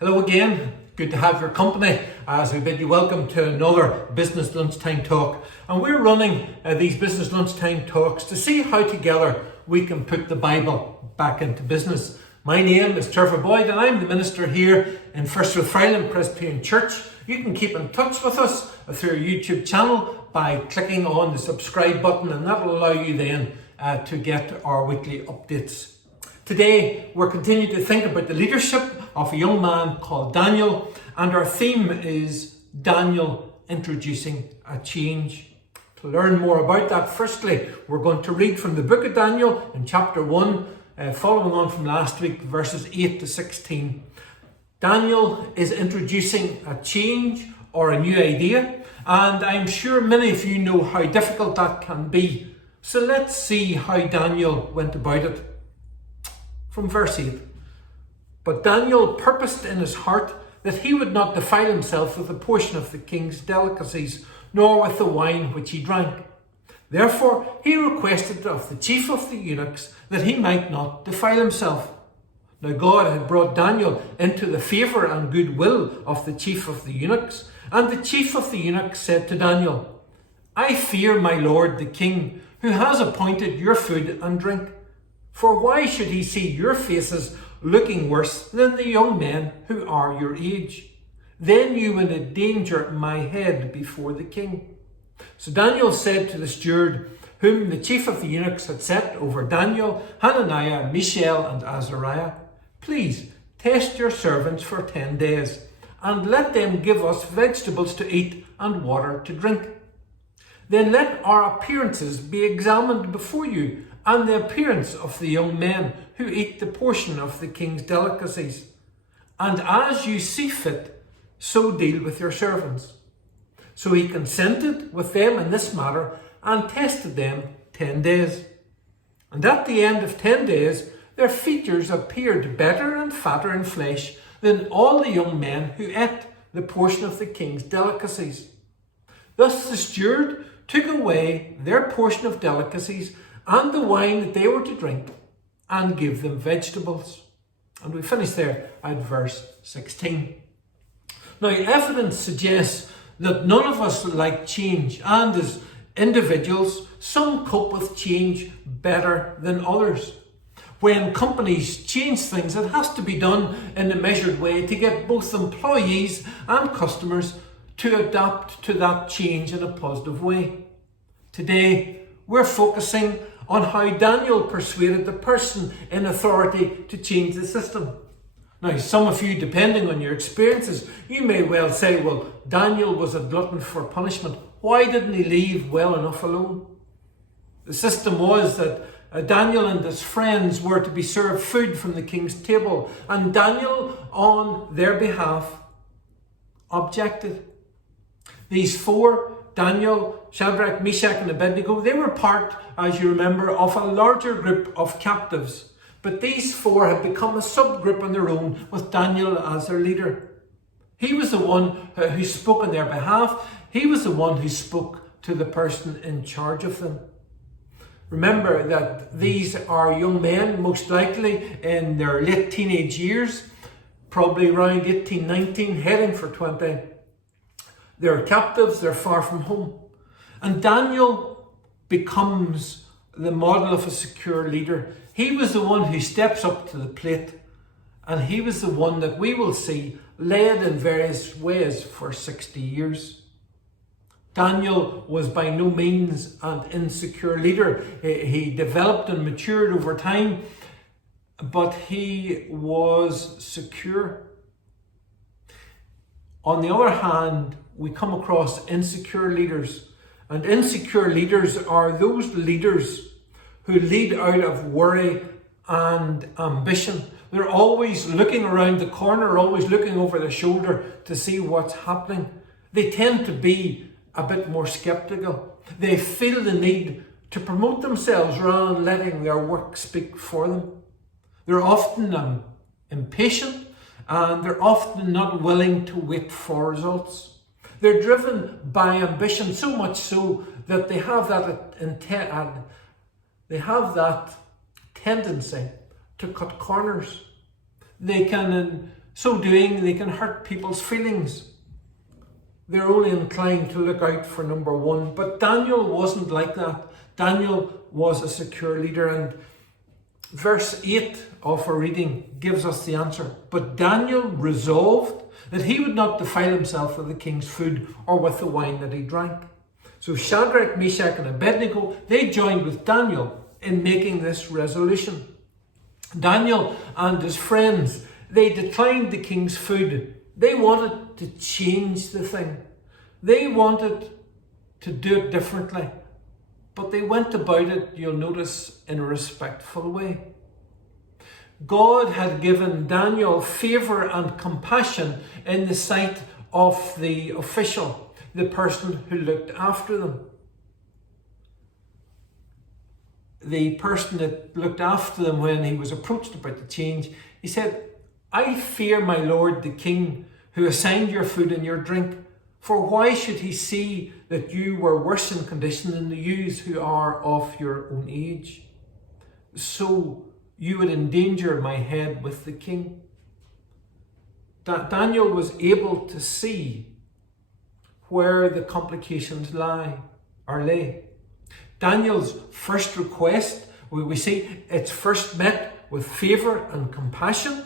Hello again, good to have your company as we bid you welcome to another Business Lunchtime Talk. And we're running these Business Lunchtime Talks to see how together we can put the Bible back into business. My name is Rev Boyd and I'm the minister here in Rathfriland Presbyterian Church. You can keep in touch with us through our YouTube channel by clicking on the subscribe button, and that will allow you then to get our weekly updates. Today we're continuing to think about the leadership of a young man called Daniel, and our theme is Daniel introducing a change. To learn more about that, firstly, we're going to read from the book of Daniel in chapter 1, following on from last week, verses 8 to 16. Daniel is introducing a change or a new idea, and I'm sure many of you know how difficult that can be. So let's see how Daniel went about it. From verse 8. But Daniel purposed in his heart that he would not defile himself with a portion of the king's delicacies, nor with the wine which he drank. Therefore he requested of the chief of the eunuchs that he might not defile himself. Now God had brought Daniel into the favour and goodwill of the chief of the eunuchs, and the chief of the eunuchs said to Daniel, I fear my lord the king, who has appointed your food and drink. For why should he see your faces looking worse than the young men who are your age? Then you will endanger my head before the king. So Daniel said to the steward, whom the chief of the eunuchs had set over Daniel, Hananiah, Mishael, and Azariah, please test your servants for 10 days, and let them give us vegetables to eat and water to drink. Then let our appearances be examined before you, and the appearance of the young men who eat the portion of the king's delicacies. And as you see fit, so deal with your servants. So he consented with them in this matter and tested them 10 days. And at the end of 10 days, their features appeared better and fatter in flesh than all the young men who ate the portion of the king's delicacies. Thus the steward took away their portion of delicacies and the wine that they were to drink, and give them vegetables. And we finish there at verse 16. Now, evidence suggests that none of us like change, and as individuals, some cope with change better than others. When companies change things, it has to be done in a measured way to get both employees and customers to adapt to that change in a positive way. Today, we're focusing on how Daniel persuaded the person in authority to change the system. Now, some of you, depending on your experiences, you may well say, well, Daniel was a glutton for punishment. Why didn't he leave well enough alone? The system was that Daniel and his friends were to be served food from the king's table, and Daniel, on their behalf, objected. These four, Daniel, Shadrach, Meshach and Abednego, they were part, as you remember, of a larger group of captives. But these four had become a subgroup on their own with Daniel as their leader. He was the one who spoke on their behalf. He was the one who spoke to the person in charge of them. Remember that these are young men, most likely in their late teenage years, probably around 18, 19, heading for 20. They're captives, they're far from home. And Daniel becomes the model of a secure leader. He was the one who steps up to the plate, and he was the one that we will see led in various ways for 60 years. Daniel was by no means an insecure leader. He developed and matured over time, but he was secure. On the other hand, we come across insecure leaders. And insecure leaders are those leaders who lead out of worry and ambition. They're always looking around the corner, always looking over their shoulder to see what's happening. They tend to be a bit more skeptical. They feel the need to promote themselves rather than letting their work speak for them. They're often impatient, and they're often not willing to wait for results. They're driven by ambition, so much so that they have that tendency to cut corners. They can So doing, they can hurt people's feelings. They're only inclined to look out for number one. But Daniel wasn't like that. Daniel was a secure leader, and verse 8 of our reading gives us the answer. But Daniel resolved that he would not defile himself with the king's food or with the wine that he drank. So Shadrach, Meshach and Abednego, they joined with Daniel in making this resolution. Daniel and his friends, they declined the king's food. They wanted to change the thing. They wanted to do it differently. But they went about it, you'll notice, in a respectful way. God had given Daniel favour and compassion in the sight of the official, the person who looked after them. The person that looked after them, when he was approached about the change, he said, I fear my lord the king, who assigned your food and your drink. For why should he see that you were worse in condition than the youths who are of your own age? So you would endanger my head with the king. Daniel was able to see where the complications lay. Daniel's first request, we see it's first met with favour and compassion.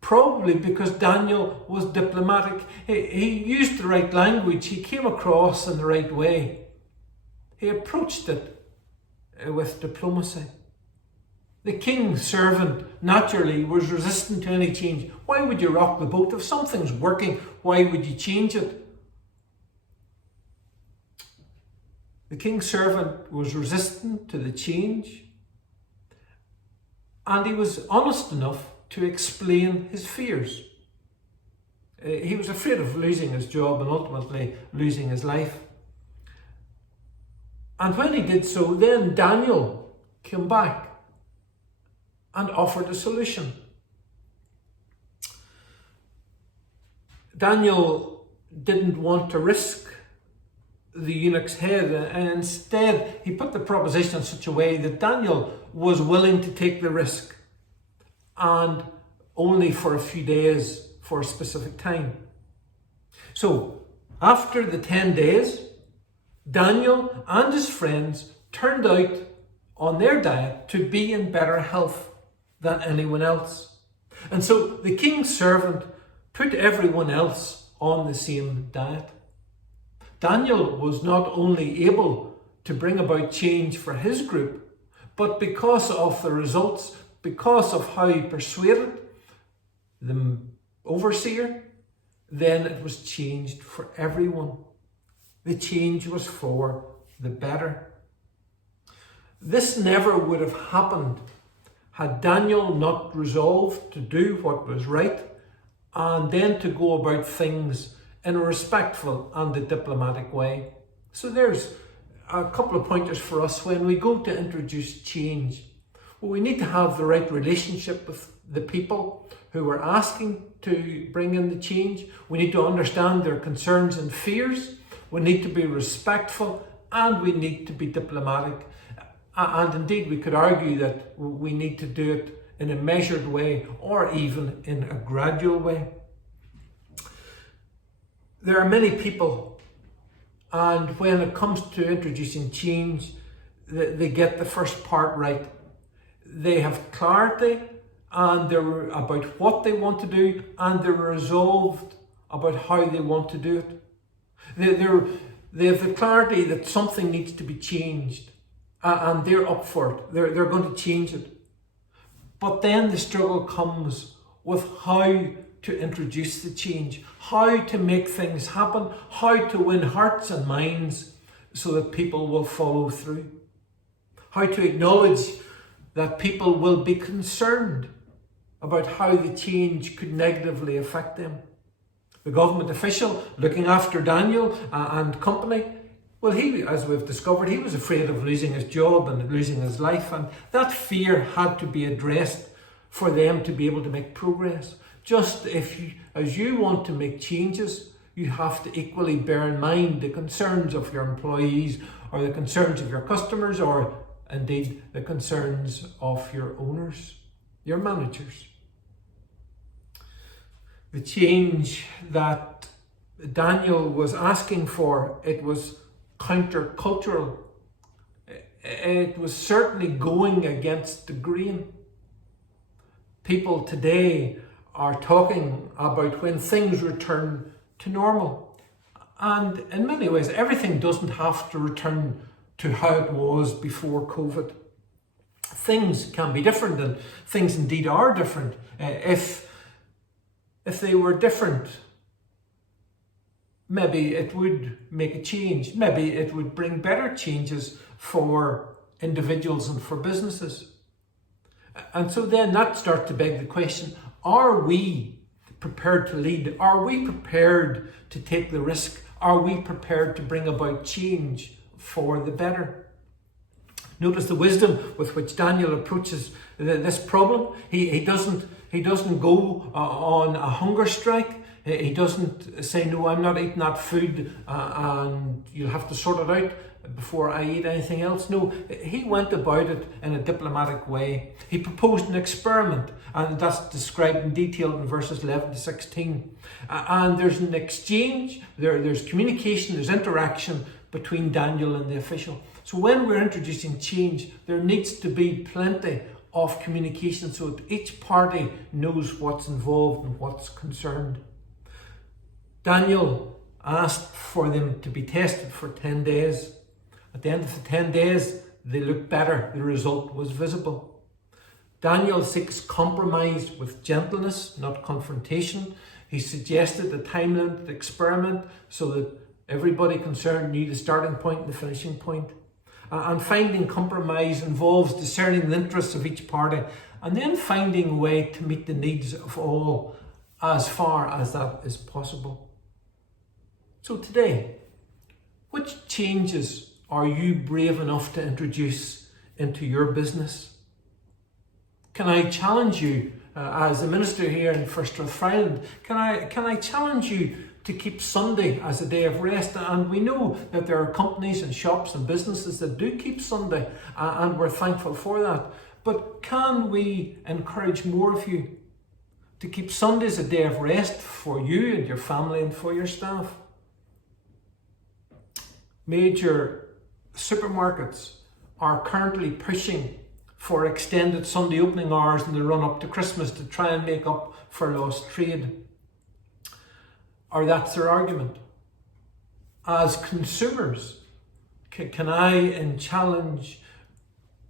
Probably because Daniel was diplomatic. He used the right language. He came across in the right way. He approached it with diplomacy. The king's servant, naturally, was resistant to any change. Why would you rock the boat? If something's working, why would you change it? The king's servant was resistant to the change. And he was honest enough to explain his fears. He was afraid of losing his job and ultimately losing his life. And when he did so, then Daniel came back and offered a solution. Daniel didn't want to risk the eunuch's head, and instead he put the proposition in such a way that Daniel was willing to take the risk, and only for a few days, for a specific time. So after the 10 days, Daniel and his friends turned out on their diet to be in better health than anyone else. And so the king's servant put everyone else on the same diet. Daniel was not only able to bring about change for his group, but because of the results, because of how he persuaded the overseer, then it was changed for everyone. The change was for the better. This never would have happened had Daniel not resolved to do what was right and then to go about things in a respectful and a diplomatic way. So there's a couple of pointers for us when we go to introduce change. Well, we need to have the right relationship with the people who are asking to bring in the change. We need to understand their concerns and fears. We need to be respectful, and we need to be diplomatic. And indeed, we could argue that we need to do it in a measured way or even in a gradual way. There are many people, and when it comes to introducing change, they get the first part right. They have clarity, and they're about what they want to do, and they're resolved about how they want to do it. They have the clarity that something needs to be changed, and they're up for it. They're going to change it. But then the struggle comes with how to introduce the change, how to make things happen, how to win hearts and minds so that people will follow through, how to acknowledge that people will be concerned about how the change could negatively affect them. The government official looking after Daniel and company, well, he, as we've discovered, he was afraid of losing his job and losing his life, and that fear had to be addressed for them to be able to make progress. Just as you want to make changes, you have to equally bear in mind the concerns of your employees or the concerns of your customers or indeed the concerns of your owners, your managers. The change that Daniel was asking for, it was countercultural. It was certainly going against the grain. People today are talking about when things return to normal. And in many ways, everything doesn't have to return to how it was before COVID. Things can be different, and things indeed are different. If they were different, maybe it would make a change. Maybe it would bring better changes for individuals and for businesses. And so then that starts to beg the question, are we prepared to lead? Are we prepared to take the risk? Are we prepared to bring about change for the better? Notice the wisdom with which Daniel approaches this problem. He doesn't go on a hunger strike. He doesn't say, no, I'm not eating that food and you'll have to sort it out before I eat anything else. No, he went about it in a diplomatic way. He proposed an experiment, and that's described in detail in verses 11 to 16. And there's an exchange, there's communication, there's interaction between Daniel and the official. So when we're introducing change, there needs to be plenty of communication so that each party knows what's involved and what's concerned. Daniel asked for them to be tested for 10 days. At the end of the 10 days, they looked better. The result was visible. Daniel seeks compromise with gentleness, not confrontation. He suggested a time-limited experiment so that everybody concerned knew the starting point and the finishing point. And finding compromise involves discerning the interests of each party and then finding a way to meet the needs of all as far as that is possible. So today, which changes are you brave enough to introduce into your business? Can I challenge you as a minister here in First Rathfriland? Can I challenge you to keep Sunday as a day of rest? And we know that there are companies and shops and businesses that do keep Sunday, and we're thankful for that. But can we encourage more of you to keep Sunday as a day of rest for you and your family and for your staff? Major supermarkets are currently pushing for extended Sunday opening hours in the run up to Christmas to try and make up for lost trade. Or that's their argument. As consumers, can I challenge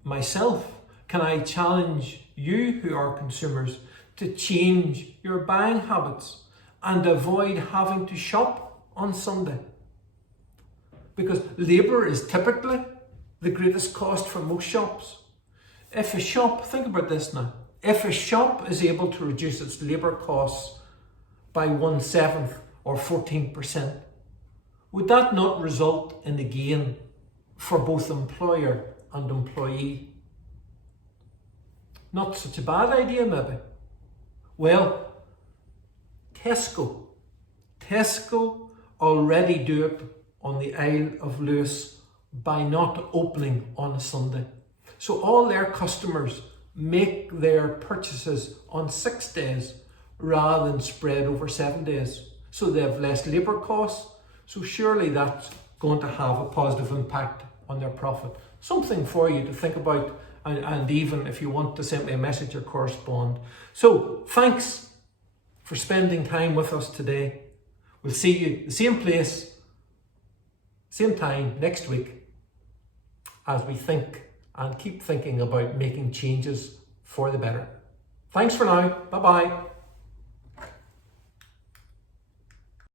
myself? Can I challenge you who are consumers to change your buying habits and avoid having to shop on Sunday? Because labour is typically the greatest cost for most shops. If a shop, think about this now, if a shop is able to reduce its labour costs by 1/7 or 14%, would that not result in a gain for both employer and employee? Not such a bad idea, maybe. Well, Tesco already do it on the Isle of Lewis by not opening on a Sunday. So all their customers make their purchases on 6 days rather than spread over 7 days. So they have less labour costs. So surely that's going to have a positive impact on their profit. Something for you to think about, and even if you want to send me a message or correspond. So thanks for spending time with us today. We'll see you the same place, same time next week as we think and keep thinking about making changes for the better. Thanks for now. Bye-bye.